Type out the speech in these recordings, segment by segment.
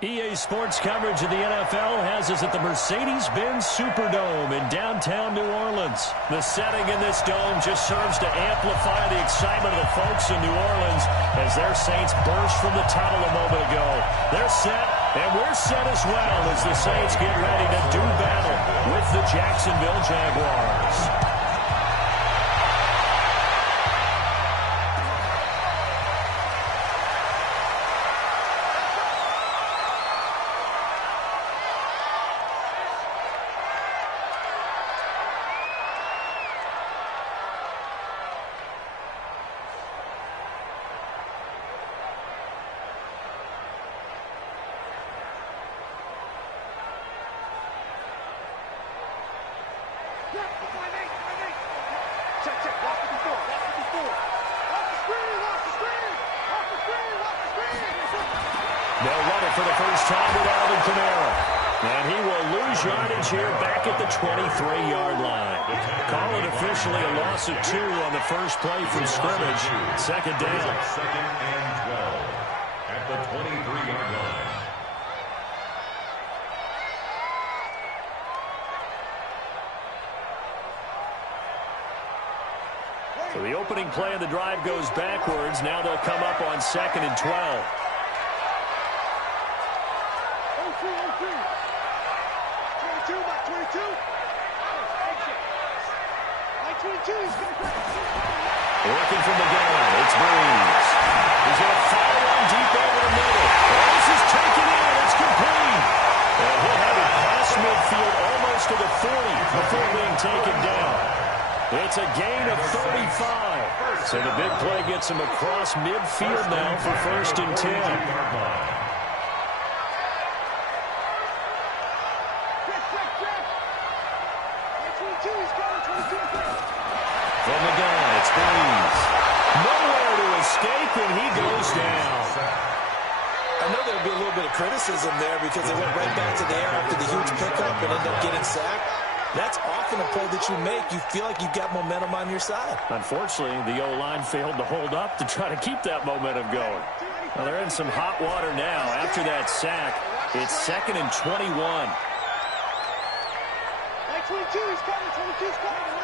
EA Sports coverage of the NFL has us at the Mercedes-Benz Superdome in downtown New Orleans. The setting in this dome just serves to amplify the excitement of the folks in New Orleans as their Saints burst from the tunnel a moment ago. They're set, and we're set as well as the Saints get ready to do battle with the Jacksonville Jaguars. They'll run it for the first time with Alvin Kamara. And he will lose yardage here back at the 23-yard line. Call it officially a loss of 2 on the first play from scrimmage. Second down. Second and 12 at the 23-yard line. So the opening play of the drive goes backwards. Now they'll come up on second and 12. 22. Working from the gun, it's Breeze. He's going to fire one deep over the middle. This is taken in, it's complete. And he'll have it past midfield almost to the 40 before being taken down. It's a gain of 35. So the big play gets him across midfield now for first and 10. From the gun, it's Breeze. Nowhere to escape, and he goes down. I know there'll be a little bit of criticism there because they went right back to the air after the huge pickup and ended up getting sacked. That's often a play that you make. You feel like you've got momentum on your side. Unfortunately, the O-line failed to hold up to try to keep that momentum going. Well, they're in some hot water now after that sack. It's second and 21. 22's coming, 22's coming.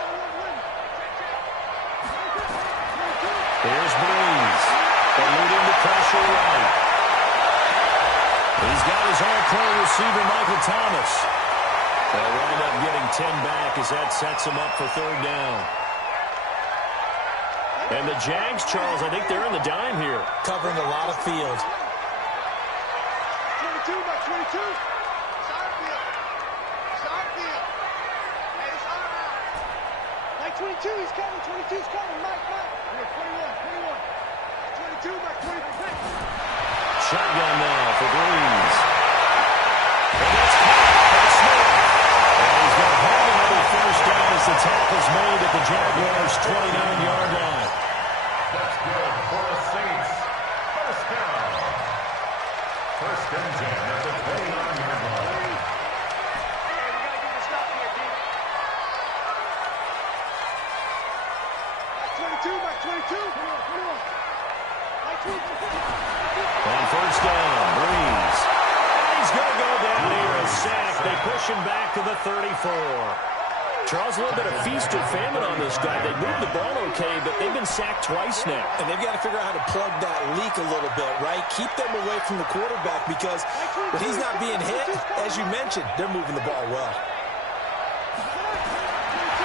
Here's Breeze, eluding the pressure right. He's got his all-pro receiver, Michael Thomas. They'll wind up getting 10 back as that sets him up for third down. And the Jags, Charles, I think they're in the dime here. Covering a lot of field. 22 by 22. Side field. Side field. Hey, it's all out. Like 22, he's coming. 22's coming. Mike. 21. 22 by 20. Shotgun now for Breeze. And that's caught by Smith. And he's going to have another first down as the tackle's made at the Jaguars' 29-yard line. That's good for the Saints. First down. First and 10 at the 29-yard line. Hey, we got to get the stop here, D. 22 by 22. 21. On first down, Breeze. And he's going to go down here, a sack. They push him back to the 34. Charles, a little bit of feast or famine on this guy. They moved the ball okay, but they've been sacked twice now. And they've got to figure out how to plug that leak a little bit, right? Keep them away from the quarterback because when he's not being hit, as you mentioned, they're moving the ball well.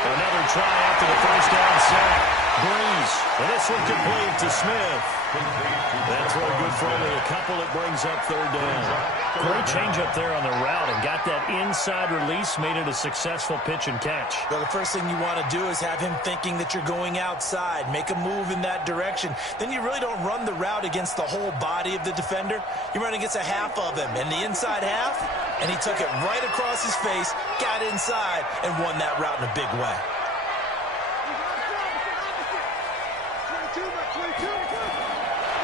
Another try after the first down sack. Breeze, and this one complete to Smith. That's really good for only a couple. It brings up third down. Great change up there on the route and got that inside release, made it a successful pitch and catch. Well, the first thing you want to do is have him thinking that you're going outside, make a move in that direction. Then you really don't run the route against the whole body of the defender. You run against a half of him, and the inside half, and he took it right across his face, got inside, and won that route in a big way.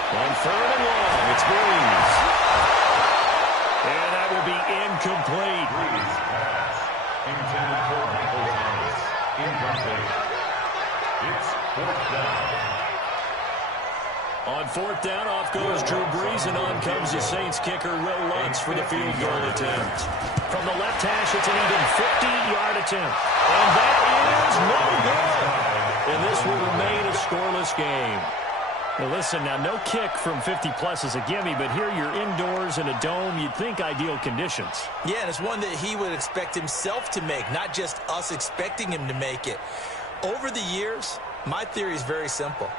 On third and long, it's Breeze. And that will be incomplete. Breeze pass. Intended for Michael Thomas. Incomplete. It's fourth down. On fourth down, off goes Drew Brees, and on comes the Saints kicker, Will Lutz, for the field goal attempt. From the left hash, it's an even 50-yard attempt. And that is no good. And this will remain a scoreless game. Now listen, now no kick from 50-plus is a gimme, but here you're indoors in a dome. You'd think ideal conditions. Yeah, and it's one that he would expect himself to make, not just us expecting him to make it. Over the years, my theory is very simple.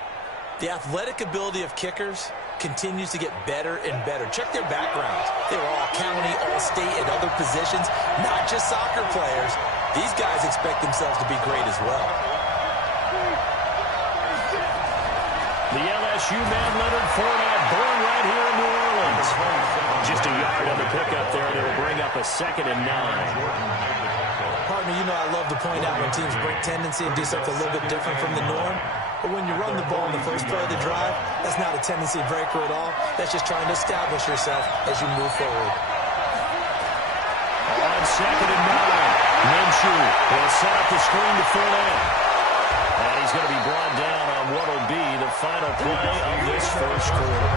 The athletic ability of kickers continues to get better and better. Check their backgrounds. They were all county, all state, at other positions, not just soccer players. These guys expect themselves to be great as well. The LSU man, Leonard Fournette, born right here in New Orleans. Just a yard on the pickup there. That'll bring up a 2nd and 9. Pardon me, you know I love to point out when teams break tendency and do something a little bit different from the norm. But when you run the ball in the first play of the drive, that's not a tendency breaker at all. That's just trying to establish yourself as you move forward. On 2nd and 9, Minshew will set up the screen to Fournette. And he's going to be brought down on what will be the final play of this first quarter.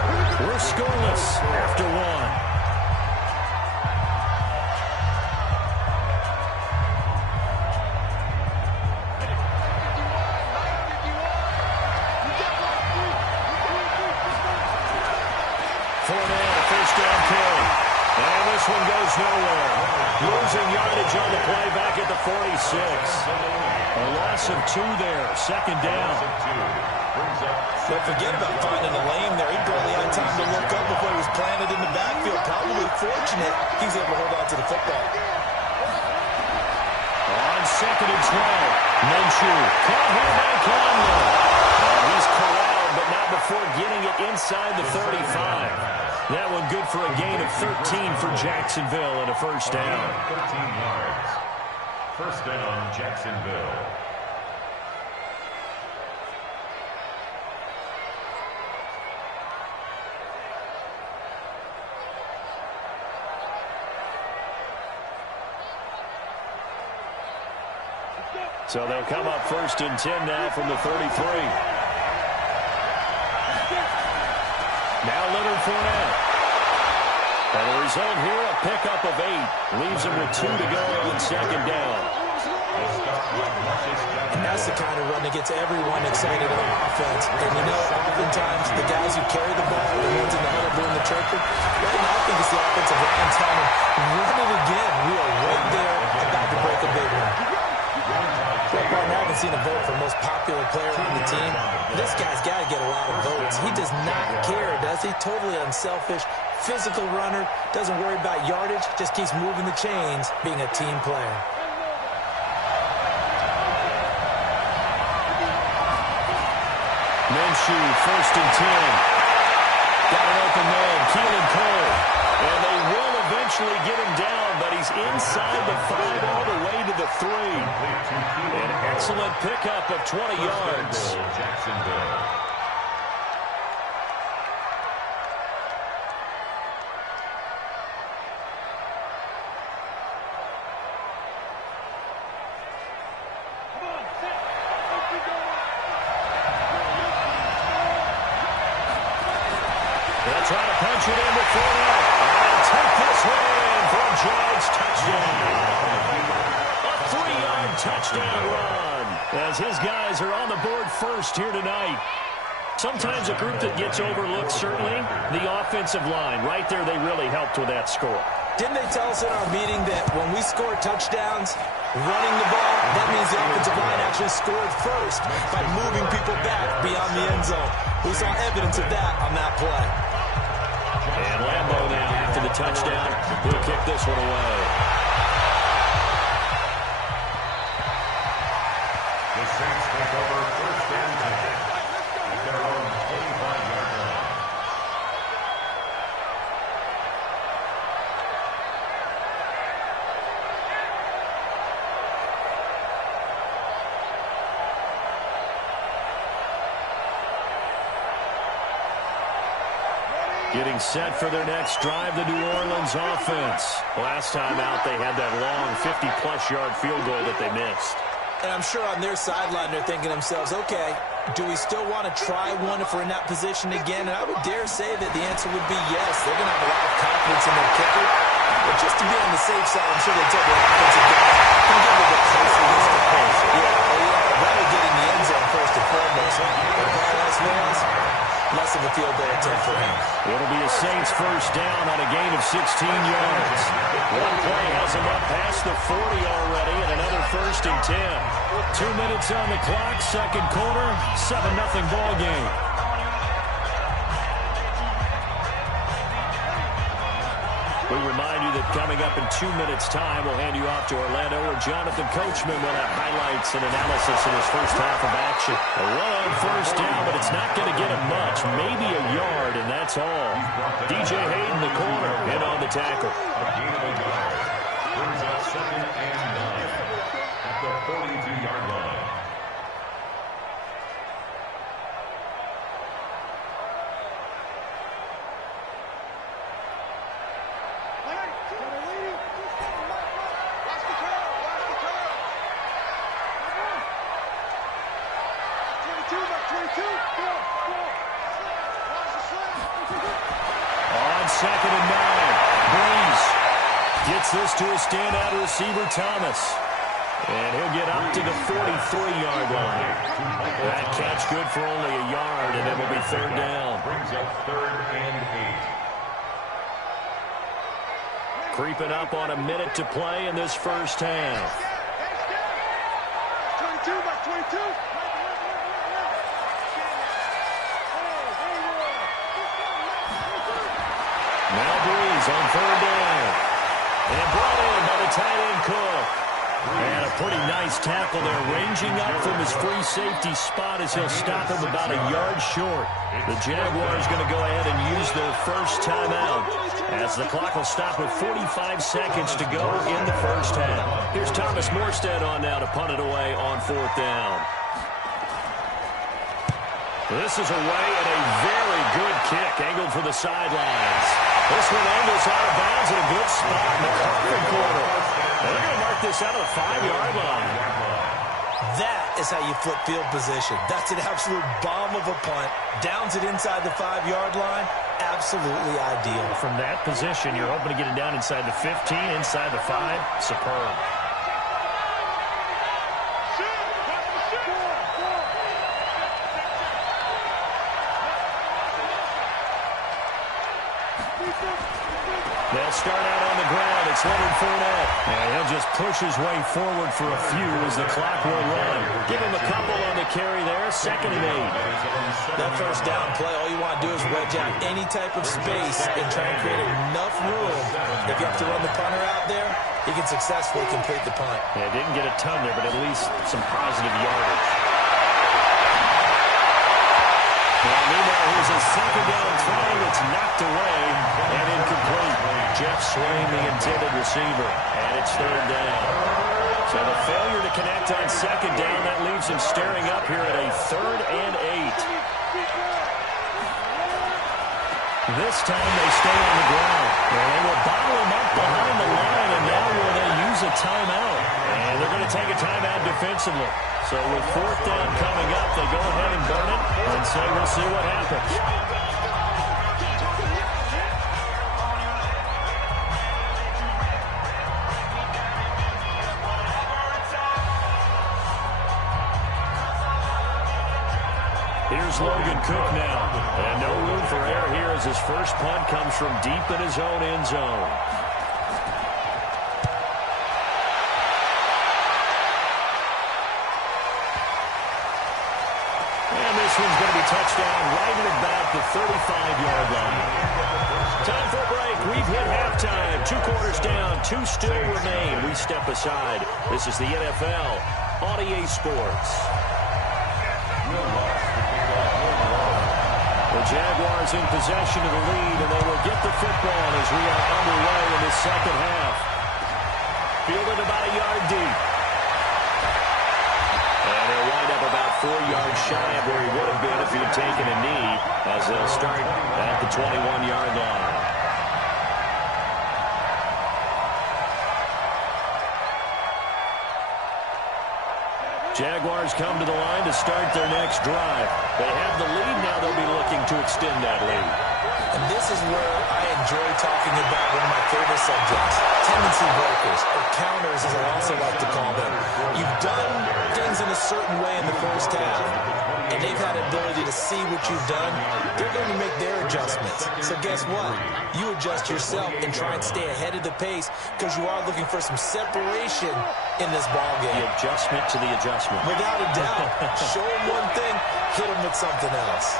We're scoreless after 1. This one goes nowhere. Losing yardage on the play back at the 46. A loss of 2 there. 2nd down. Don't forget about finding a lane there. He barely had time to look up before he was planted in the backfield. Probably fortunate he's able to hold on to the football. On 2nd and 12. Minshew caught here by Conley. He's corralled, but not before getting it inside the 35. That one good for a gain of 13 for Jacksonville and a first down. 13 yards. First down, Jacksonville. So they'll come up 1st and 10 now from the 33. Now Leonard Fournette. And the result here, a pickup of 8. Leaves him with 2 to go on 2nd down. And that's the kind of run that gets everyone excited on offense. And you know, oftentimes the guys who carry the ball, the ones in the huddle doing the chirping, right now I think it's the offensive line telling them, run it again. We are right there about to break a big one. Well, partner, I haven't seen a vote for most popular player on the team. This guy's got to get a lot of votes. He does not care, does he? Totally unselfish, physical runner, doesn't worry about yardage, just keeps moving the chains, being a team player. Minshew, 1st and 10. Got an open man, Keelan Cole. And they will eventually get him down, but he's inside the 5 all the way to the 3. An excellent pickup of 20 yards. Jacksonville. They'll try to punch it in before that. And take this one in for a Giants touchdown. A 3-yard touchdown run as his guys are on the board first here tonight. Sometimes a group that gets overlooked, certainly, the offensive line. Right there, they really helped with that score. Didn't they tell us in our meeting that when we score touchdowns, running the ball, that means the offensive line actually scored first by moving people back beyond the end zone. We saw evidence of that on that play. And Lambo now, after the touchdown, will kick this one away. The Saints take over 1st and 10 at their own 25-yard line. Getting set for their next drive, the New Orleans offense. Last time out, they had that long 50-plus yard field goal that they missed. And I'm sure on their sideline they're thinking to themselves, okay, Do we still want to try one if we're in that position again? And I would dare say that the answer would be yes. They're going to have a lot of confidence in their kicker. But just to be on the safe side, I'm sure they tell their offensive guys, can get a little bit closer against the post. Yeah, rather get in the end zone first and foremost. But if all else fails, less of a field goal attempt for him. It'll be a Saints first down on a gain of 16 yards. One play has him up past the 40 already, and another first and 10. 2 minutes on the clock, second quarter, 7-0 ball game. We remind you that coming up in 2 minutes' time, we'll hand you off to Orlando, where Jonathan Coachman will have highlights and analysis in his first half of action. A run on first down, but it's not going to get him much. Maybe a yard, and that's all. DJ Hayden, the corner, in on the tackle. A gain of a yard. Brings up 2nd and 9 at the 42-yard line. On 2nd and 9, Breeze gets this to a standout receiver, Thomas. And he'll get up to the 43-yard line. That catch good for only a yard, and it will be third down. Brings up 3rd and 8. Creeping up on a minute to play in this first half. 22 by 22. Now Breeze on third down. And brought in by the tight end Cook. And a pretty nice tackle there, ranging up from his free safety spot as he'll stop him about a yard short. The Jaguars going to go ahead and use their first timeout, as the clock will stop with 45 seconds to go in the first half. Here's Thomas Morstead on now to punt it away on fourth down. This is away and a very good kick, angled for the sidelines. This one angles out of bounds in a good spot in the Coffin corner. And they're going to mark this out of the 5-yard line. That is how you flip field position. That's an absolute bomb of a punt. Downs it inside the 5-yard line. Absolutely ideal. From that position, you're hoping to get it down inside the 15, inside the 5. Superb. They'll start out on the ground. It's Leonard Fournette. And he'll just push his way forward for a few as the clock will run. Give him a couple on the carry there. 2nd and 8. That first down play, all you want to do is wedge out any type of space and try and create enough room. If you have to run the punter out there, he can successfully complete the punt. Yeah, didn't get a ton there, but at least some positive yardage. Well, meanwhile, here's a 2nd down throw that's knocked away and incomplete. Jeff Swain, the intended receiver, and it's third down. So the failure to connect on 2nd down, that leaves him staring up here at a 3rd and 8. This time they stay on the ground. Well, they will bottle him up behind the line, and now will they use a timeout? And they're going to take a timeout defensively. So with 4th down coming up, they go ahead and burn it and say we'll see what happens. Here's Logan Cook now. And no room for error here as his first punt comes from deep in his own end zone. And this one's going to be touchdown right at about the 35-yard line. Time for a break. We've hit halftime. 2 quarters down. 2 still remain. We step aside. This is the NFL on EA Sports. The Jaguars in possession of the lead, and they will get the football as we are underway in the second half. Fielded about a yard deep. And they'll wind up about 4 yards shy of where he would have been if he had taken a knee, as they'll start at the 21-yard line. Jaguars come to the line to start their next drive. They have the lead. Now they'll be looking to extend that lead. And this is where I enjoy talking about one of my favorite subjects, tendency breakers, or counters as I also like to call them. You've done things in a certain way in the first half, and they've had the ability to see what you've done. They're going to make their adjustments. So guess what? You adjust yourself and try and stay ahead of the pace because you are looking for some separation in this ballgame. The adjustment to the adjustment. Without a doubt. Show them one thing, hit them with something else.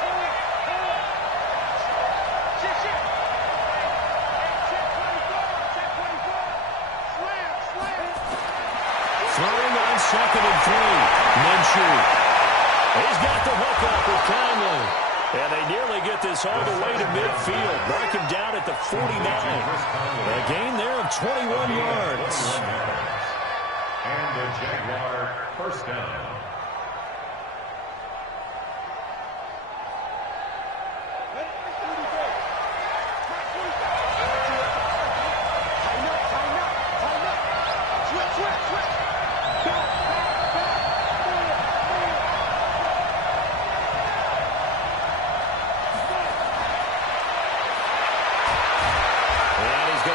Throwing on 2nd and 3. Minshew. He's got the hook up with Conley. And they nearly get this all the way to midfield. Mark him down at the 49. A gain there of 21 yards. And the Jaguar first down.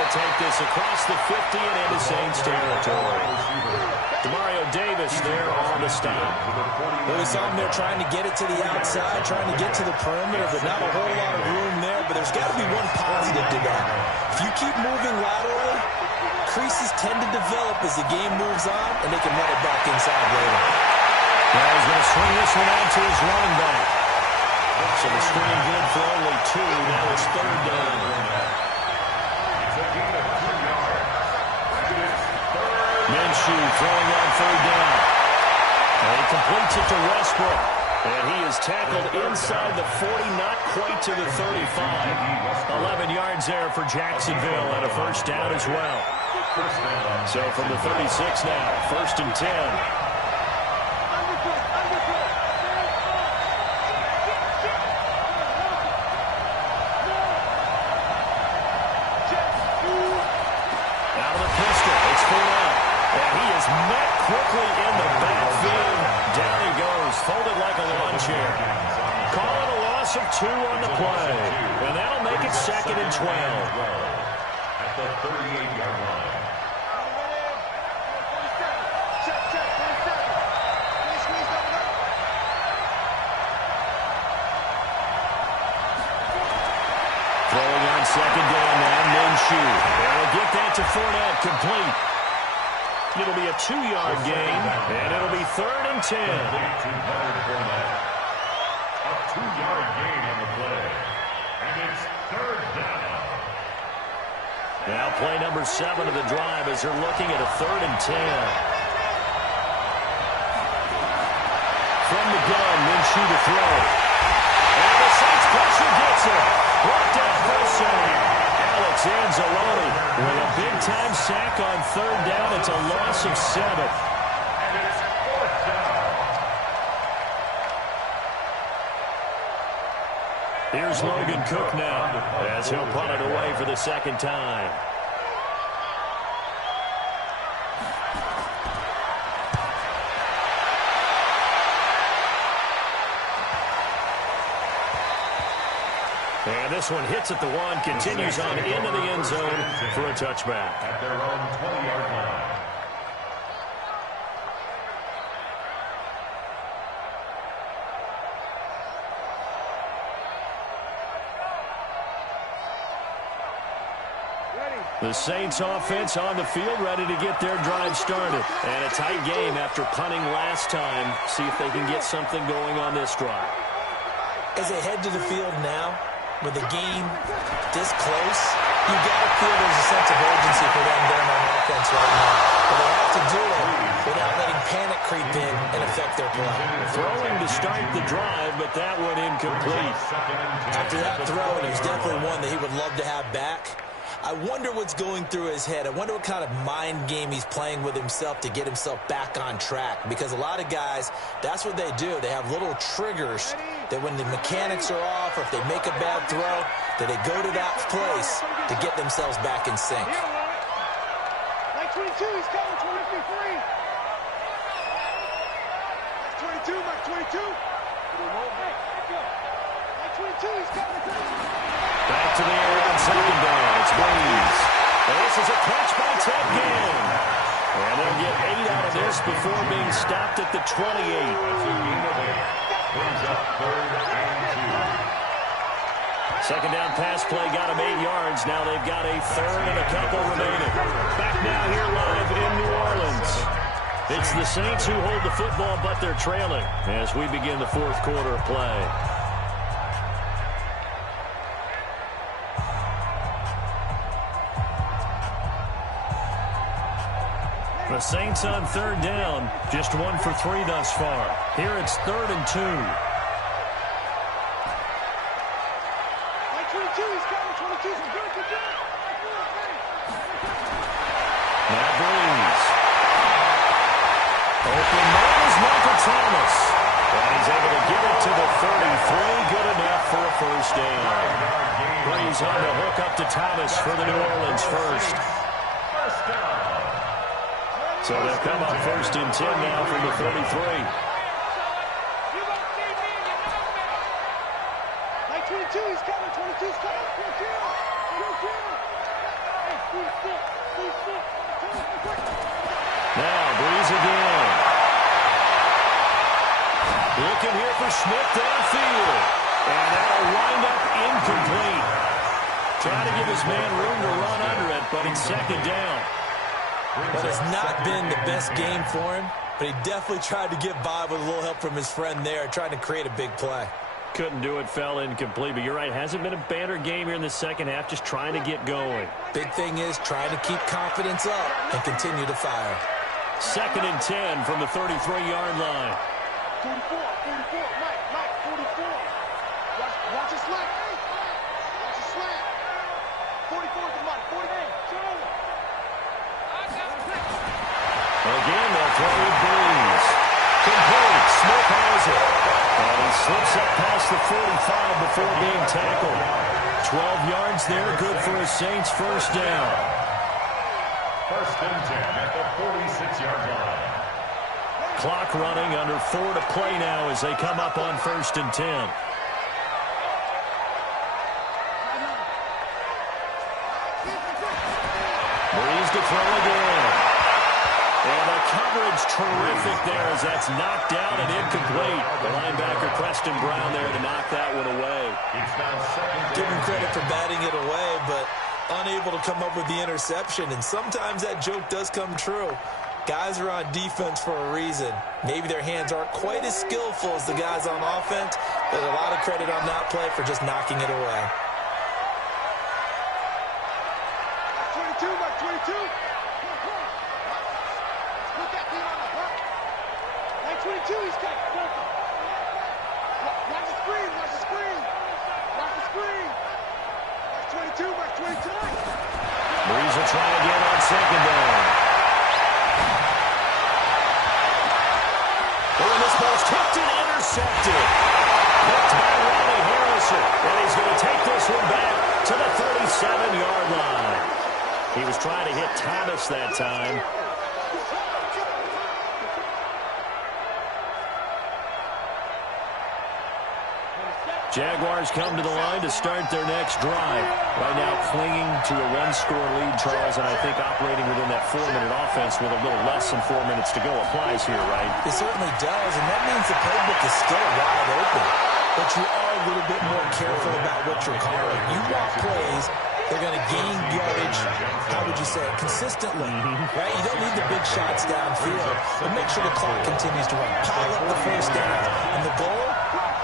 Take this across the 50 and into Saints territory. Demario Davis there on the stop. Well, we saw him there trying to get it to the outside, trying to get to the perimeter, but not a whole lot of room there. But there's got to be one positive to that. If you keep moving laterally, creases tend to develop as the game moves on, and they can run it back inside later. Now he's going to swing this one out to his running back. So the screen good for only 2. Now it's 3rd down. Minshew throwing on 3rd down. And he completes it to Westbrook. And he is tackled inside the 40, not quite to the 35. 11 yards there for Jacksonville and a first down as well. So from the 36 now, 1st and 10. Met quickly in the backfield. Down he goes, folded like a lawn chair. Call it a loss of 2 on the play. And that'll make it 2nd and 12. At the 38-yard line. Throwing on 2nd down now, Minshew. They'll get that to Fournette, complete. It'll be a 2-yard gain, and it'll be 3rd and 10. A 2-yard gain on the play, and it's 3rd down. Now play number 7 of the drive as they're looking at a 3rd and 10. From the gun, Minshew to throw. And the Saints pressure gets him. Brought down for a sack. Alex Anzalone with a big-time sack on 3rd down. It's a loss of 7. And it's 4th down. Here's Logan Cook now as he'll punt it away for the 2nd time. And this one hits at the 1, continues on into the end zone for a touchback. At their own 20-yard line. The Saints offense on the field, ready to get their drive started. And a tight game after punting last time. See if they can get something going on this drive. As they head to the field now, with the game this close, you got to feel there's a sense of urgency for them going on offense right now. But they have to do it without letting panic creep in and affect their play. Throwing to start the drive, but that one incomplete. After that throw, and it was definitely one that he would love to have back, I wonder what's going through his head. I wonder what kind of mind game he's playing with himself to get himself back on track. Because a lot of guys, that's what they do. They have little triggers that when the mechanics are off or if they make a bad throw, that they go to that place to get themselves back in sync. Like 22, he's coming, 23. 22, Mike 22. Mike 22, he's coming. Back to the air on second down. It's Breeze. And this is a catch by Ted Ginn. And they'll get 8 out of this before being stopped at the 28. Brings up 3rd and 2. Second down pass play got them 8 yards. Now they've got a third and a couple remaining. Back now here live in New Orleans. It's the Saints who hold the football, but they're trailing as we begin the fourth quarter of play. The Saints on third down, just 1 for 3 thus far. Here it's 3rd and 2. Mike 22, he's coming. 22, he's good. Now Breeze. Open man is Michael Thomas. And he's able to get it to the 33. Good enough for a first down. Breeze on the hook up to Thomas for the New Orleans first. First down. So they'll come up 1st and 10 now from the 33. Mike 22, he's coming. 22, he's coming. Now Breeze again. Looking here for Smith downfield. And that'll wind up incomplete. Trying to give his man room to run under it, but it's 2nd down. Well, it's not been the best game for him, but he definitely tried to get by with a little help from his friend there, trying to create a big play. Couldn't do it, fell incomplete, but you're right. Hasn't been a banner game here in the second half, just trying to get going. Big thing is trying to keep confidence up and continue to fire. 2nd and 10 from the 33-yard line. 44, Mike 44. Watch his slant. Watch his slant. 44 is the Mike, 48. Again, they'll throw with Breeze. Complete. Smith has it. And he slips up past the 45 before being tackled. 12 yards there, good for a Saints first down. 1st and 10 at the 46-yard line. Clock running, under 4 to play now as they come up on 1st and 10. Breeze to throw again. And the coverage terrific there as that's knocked down and incomplete. The linebacker Preston Brown there to knock that one away. It's now 2nd and 10. Give him credit for batting it away, but unable to come up with the interception. And sometimes that joke does come true. Guys are on defense for a reason. Maybe their hands aren't quite as skillful as the guys on offense, but a lot of credit on that play for just knocking it away. Mike 22. Put that thing on the front. Mike 22, he's got it. Watch the screen. Watch the screen. Mike 22. Breeze will try again on 2nd down. And this ball's tipped and intercepted. Picked by Ronnie Harrison. And he's going to take this one back to the 37-yard line. He was trying to hit Thomas that time. Jaguars come to the line to start their next drive. Right now clinging to a 1-score lead, Charles, and I think operating within that 4-minute offense with a little less than 4 minutes to go applies here, right? It certainly does, and that means the playbook is still wide open. But you are a little bit more careful about what you're calling. You want plays, they're going to gain yardage, how would you say it, consistently, right? You don't need the big shots downfield, but make sure the clock continues to run. Pile up the first down, and the goal,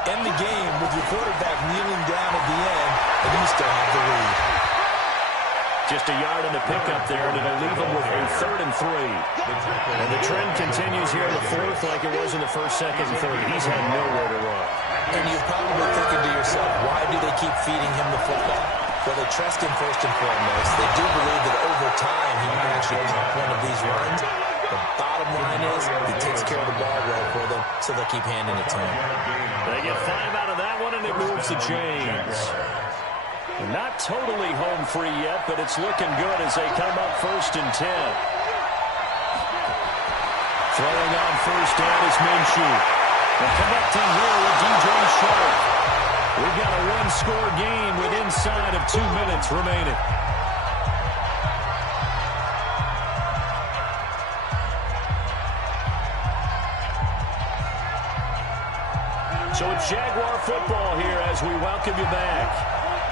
end the game with your quarterback kneeling down at the end, and you still have the lead. Just a yard on the pickup there, and it'll leave them with a 3rd and 3. And the trend continues here in the fourth like it was in the first, second, and third. He's had nowhere to run. And you're probably thinking to yourself, why do they keep feeding him the football? Well, they trust him first and foremost. They do believe that over time he might actually pop one of these runs. The bottom line is he takes care of the ball well for them, so they'll keep handing it to him. They get 5 out of that one, and it moves the chains. Not totally home free yet, but it's looking good as they come up 1st and 10. Throwing on first down is Minshew. And connecting here with DJ Sharp. We've got a one-score game with inside of 2 minutes remaining. So it's Jaguar football here as we welcome you back.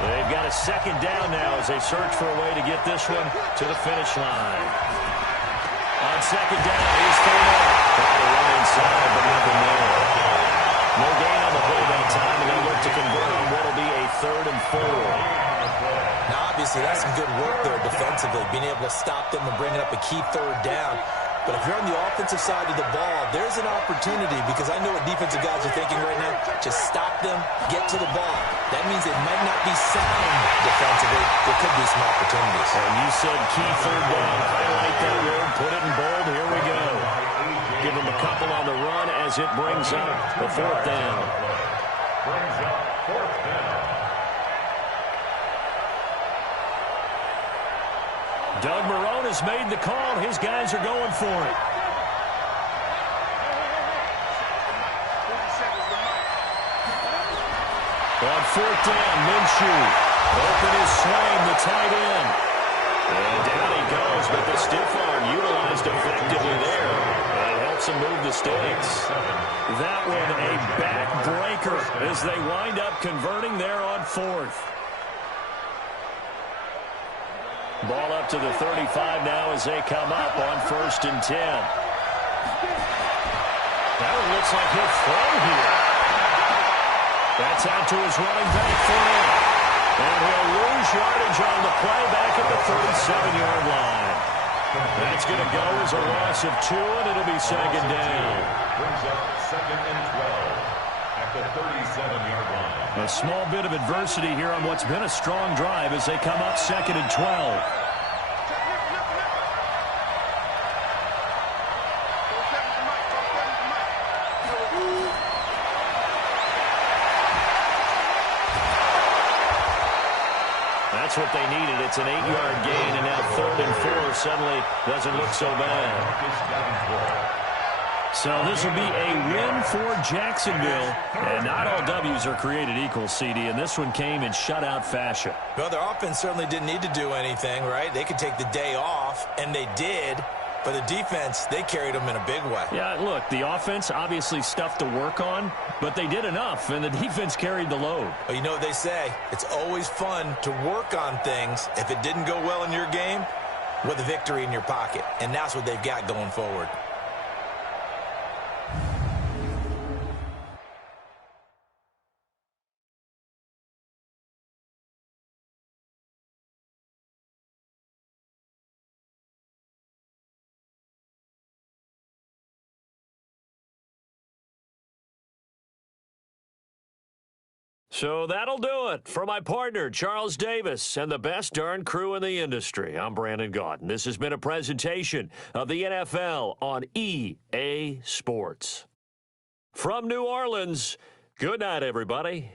They've got a second down now as they search for a way to get this one to the finish line. On second down, he's thrown out. Trying to run inside, but nothing there. No gain on the play that time, and they'll look to convert on what will be a 3rd and 4. Now, obviously, that's some good work there defensively, being able to stop them and bring it up a key 3rd down. But if you're on the offensive side of the ball, there's an opportunity, because I know what defensive guys are thinking right now. Just stop them, get to the ball. That means it might not be sound defensively. There could be some opportunities. And you said key 3rd down. Highlight that word, put it in bold. Here we go. Give them a couple on the run as it brings up the 4th down. Brings up 4th down. Doug Marrone has made the call. His guys are going for it. On 4th down, Minshew. Open his sling, the tight end. And down he goes, but the stiff arm utilized effectively there. And it helps him move the sticks. That one a backbreaker as they wind up converting there on 4th. Ball up to the 35 now as they come up on 1st and 10. That one looks like he'll throw here. That's out to his running back for him. And he'll lose yardage on the play back at the 37-yard line. That's going to go as a loss of 2, and it'll be 2nd down. Brings up 2nd and 12 at the 37-yard line. A small bit of adversity here on what's been a strong drive as they come up 2nd and 12. That's what they needed. It's an 8-yard gain, and now 3rd and 4 suddenly doesn't look so bad. So this will be a win for Jacksonville. And not all W's are created equal, CD, and this one came in shutout fashion. Well, their offense certainly didn't need to do anything, right? They could take the day off, and they did. But the defense, they carried them in a big way. Yeah, look, the offense obviously stuff to work on, but they did enough, and the defense carried the load. Well, you know what they say. It's always fun to work on things. If it didn't go well in your game, with a victory in your pocket. And that's what they've got going forward. So that'll do it for my partner, Charles Davis, and the best darn crew in the industry. I'm Brandon Gaudin. This has been a presentation of the NFL on EA Sports. From New Orleans, good night, everybody.